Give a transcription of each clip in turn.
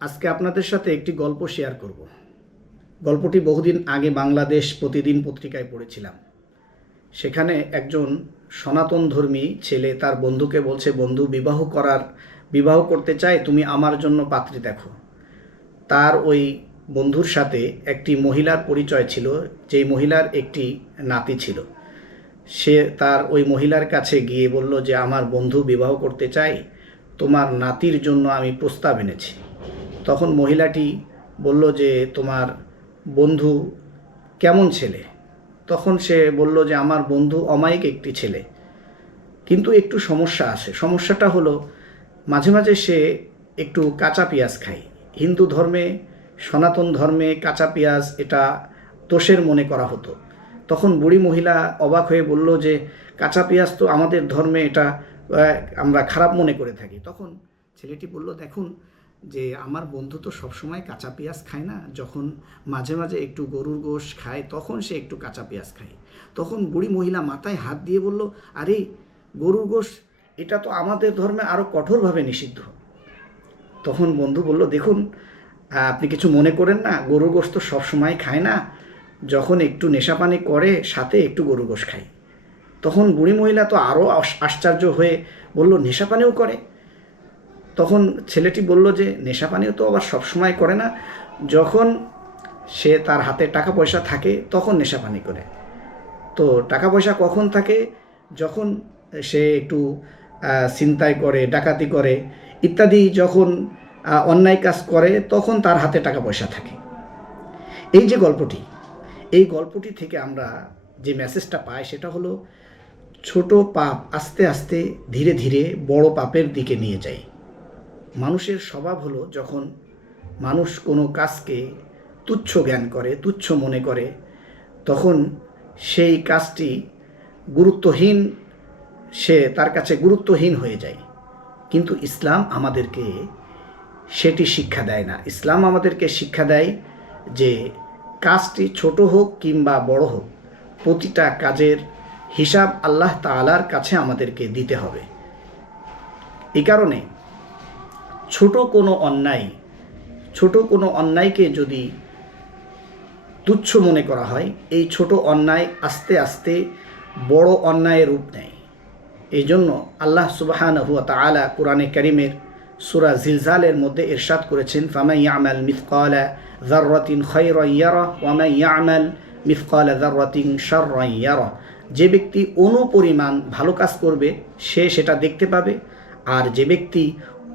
আজকে আপনাদের সাথে একটি গল্প শেয়ার করব। গল্পটি বহুদিন আগে বাংলাদেশ প্রতিদিন পত্রিকায় পড়েছিলাম। সেখানে একজন সনাতন ধর্মী ছেলে তার বন্ধুকে বলছে, বন্ধু বিবাহ করতে চাই, তুমি আমার জন্য পাত্রী দেখো। তার ওই বন্ধুর সাথে একটি মহিলার পরিচয় ছিল, যেই মহিলার একটি নাতি ছিল। সে তার ওই মহিলার কাছে গিয়ে বলল যে, আমার বন্ধু বিবাহ করতে চাই, তোমার নাতির জন্য আমি প্রস্তাব এনেছি। তখন মহিলাটি বলল যে, তোমার বন্ধু কেমন ছেলে? তখন সে বলল যে, আমার বন্ধু অমায়িক একটি ছেলে, কিন্তু একটু সমস্যা আছে। সমস্যাটা হলো মাঝে মাঝে সে একটু কাঁচা পেঁয়াজ খায়। হিন্দু ধর্মে, সনাতন ধর্মে কাঁচা পেঁয়াজ এটা দোষের মনে করা হতো। তখন বুড়ি মহিলা অবাক হয়ে বলল যে, কাঁচা পেঁয়াজ তো আমাদের ধর্মে এটা আমরা খারাপ মনে করে থাকি। তখন ছেলেটি বলল, দেখুন যে আমার বন্ধু তো সবসময় কাঁচা পেঁয়াজ খায় না, যখন মাঝে মাঝে একটু গরুর গোশ খায় তখন সে একটু কাঁচা পেঁয়াজ খায়। তখন বুড়ি মহিলা মাথায় হাত দিয়ে বলল, আরে গরুর গোশ এটা তো আমাদের ধর্মে আরও কঠোরভাবে নিষিদ্ধ। তখন বন্ধু বলল, দেখুন আপনি কিছু মনে করেন না, গরুর গোশ তো সবসময় খায় না, যখন একটু নেশাপানি করে সাথে একটু গরুর গোশ খায়। তখন বুড়ি মহিলা তো আরও আশ্চর্য হয়ে বলল, নেশাপানিও করে? তখন ছেলেটি বলল যে, নেশাপানিও তো আবার সবসময় করে না, যখন সে তার হাতে টাকা পয়সা থাকে তখন নেশাপানি করে। তো টাকা পয়সা কখন থাকে? যখন সে একটু ছিনতাই করে, ডাকাতি করে ইত্যাদি, যখন অন্যায় কাজ করে তখন তার হাতে টাকা পয়সা থাকে। এই গল্পটি থেকে আমরা যে মেসেজটা পাই সেটা হলো, ছোট পাপ আস্তে আস্তে ধীরে ধীরে বড় পাপের দিকে নিয়ে যায়। মানুষের স্বভাব হলো, যখন মানুষ কোনো কাজকে তুচ্ছ জ্ঞান করে, তুচ্ছ মনে করে, তখন সেই কাজটি গুরুত্বহীন, তার কাছে গুরুত্বহীন হয়ে যায়। কিন্তু ইসলাম আমাদেরকে সেটি শিক্ষা দেয় না। ইসলাম আমাদেরকে শিক্ষা দেয় যে কাজটি ছোট হোক কিংবা বড় হোক, প্রতিটা কাজের হিসাব আল্লাহ তাআলার কাছে আমাদেরকে দিতে হবে। এই কারণে ছোট কোনো অন্যায়কে যদি তুচ্ছ মনে করা হয়, এই ছোট অন্যায় আস্তে আস্তে বড় অন্যায়ের রূপ নেয়। এই জন্য আল্লাহ সুবহানাহু ওয়া তাআলা কুরআনে কারীমের সূরা জিলজালের মধ্যে ইরশাদ করেছেন, ফামান ইয়ামাল মিসকালা যাররাতিন খায়রান ইয়ারা ওয়া মান ইয়ামাল মিসকালা যাররাতিন শাররান ইয়ারা। যে ব্যক্তি অনুপরিমাণ ভালো কাজ করবে সে সেটা দেখতে পাবে, আর যে ব্যক্তি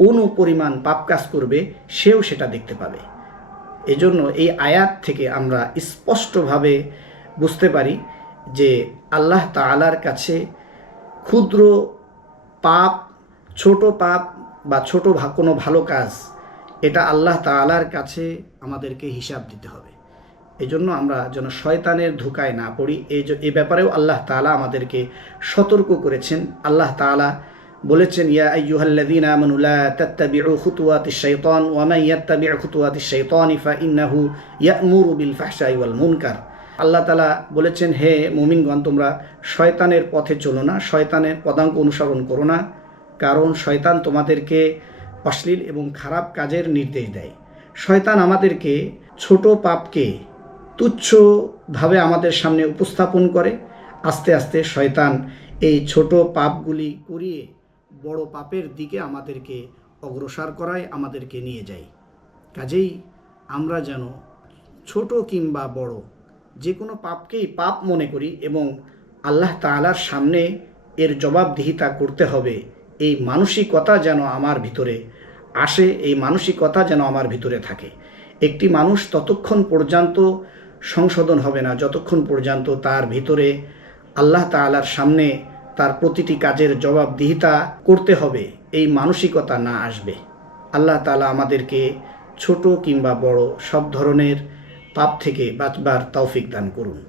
অনুপরিমাণ পাপ কাজ করবে সেও সেটা দেখতে পাবে। এজন্য এই আয়াত থেকে আমরা স্পষ্টভাবে বুঝতে পারি যে আল্লাহ তাআলার কাছে ক্ষুদ্র পাপ, ছোট পাপ বা ছোট কোনো ভালো কাজ, এটা আল্লাহ তাআলার কাছে আমাদেরকে হিসাব দিতে হবে। এজন্য আমরা যেন শয়তানের ধোঁকায় না পড়ি, এই ব্যাপারেও আল্লাহ তাআলা আমাদেরকে সতর্ক করেছেন। আল্লাহ তাআলা বলেছেন, ইয়া আইয়ুহাল্লাযীনা আমানু লা তাত্তাবিউ খুতুওয়াতিশ শাইতান ওয়া মান ইয়াত্তাবি' খুতুওয়াতিশ শাইতানি ফাইন্নাহু ইয়া'মুরু বিল ফাহশাই ওয়াল মুনকার। আল্লাহ তাআলা বলেছেন, হে মুমিনগণ, তোমরা শয়তানের পথে চলো না, শয়তানের পদাঙ্ক অনুসরণ করো না, কারণ শয়তান তোমাদেরকে অশ্লীল এবং খারাপ কাজের নির্দেশ দেয়। শয়তান আমাদেরকে ছোট পাপকে তুচ্ছভাবে আমাদের সামনে উপস্থাপন করে। আস্তে আস্তে শয়তান এই ছোট পাপগুলি করিয়ে বড় পাপের দিকে আমাদেরকে অগ্রসর করায়, আমাদেরকে নিয়ে যায়। কাজেই আমরা যেন ছোট কিংবা বড় যে কোনো পাপকেই পাপ মনে করি এবং আল্লাহ তাআলার সামনে এর জবাবদিহিতা করতে হবে, এই মানসিকতা যেন আমার ভিতরে আসে, এই মানসিকতা যেন আমার ভিতরে থাকে। একটি মানুষ ততক্ষণ পর্যন্ত সংশোধন হবে না যতক্ষণ পর্যন্ত তার ভিতরে আল্লাহ তাআলার সামনে তার প্রতিটি কাজের জবাবদিহিতা করতে হবে এই মানসিকতা না আসবে। আল্লাহ তাআলা আমাদেরকে ছোট কিংবা বড় সব ধরনের পাপ থেকে বাঁচবার তৌফিক দান করুন।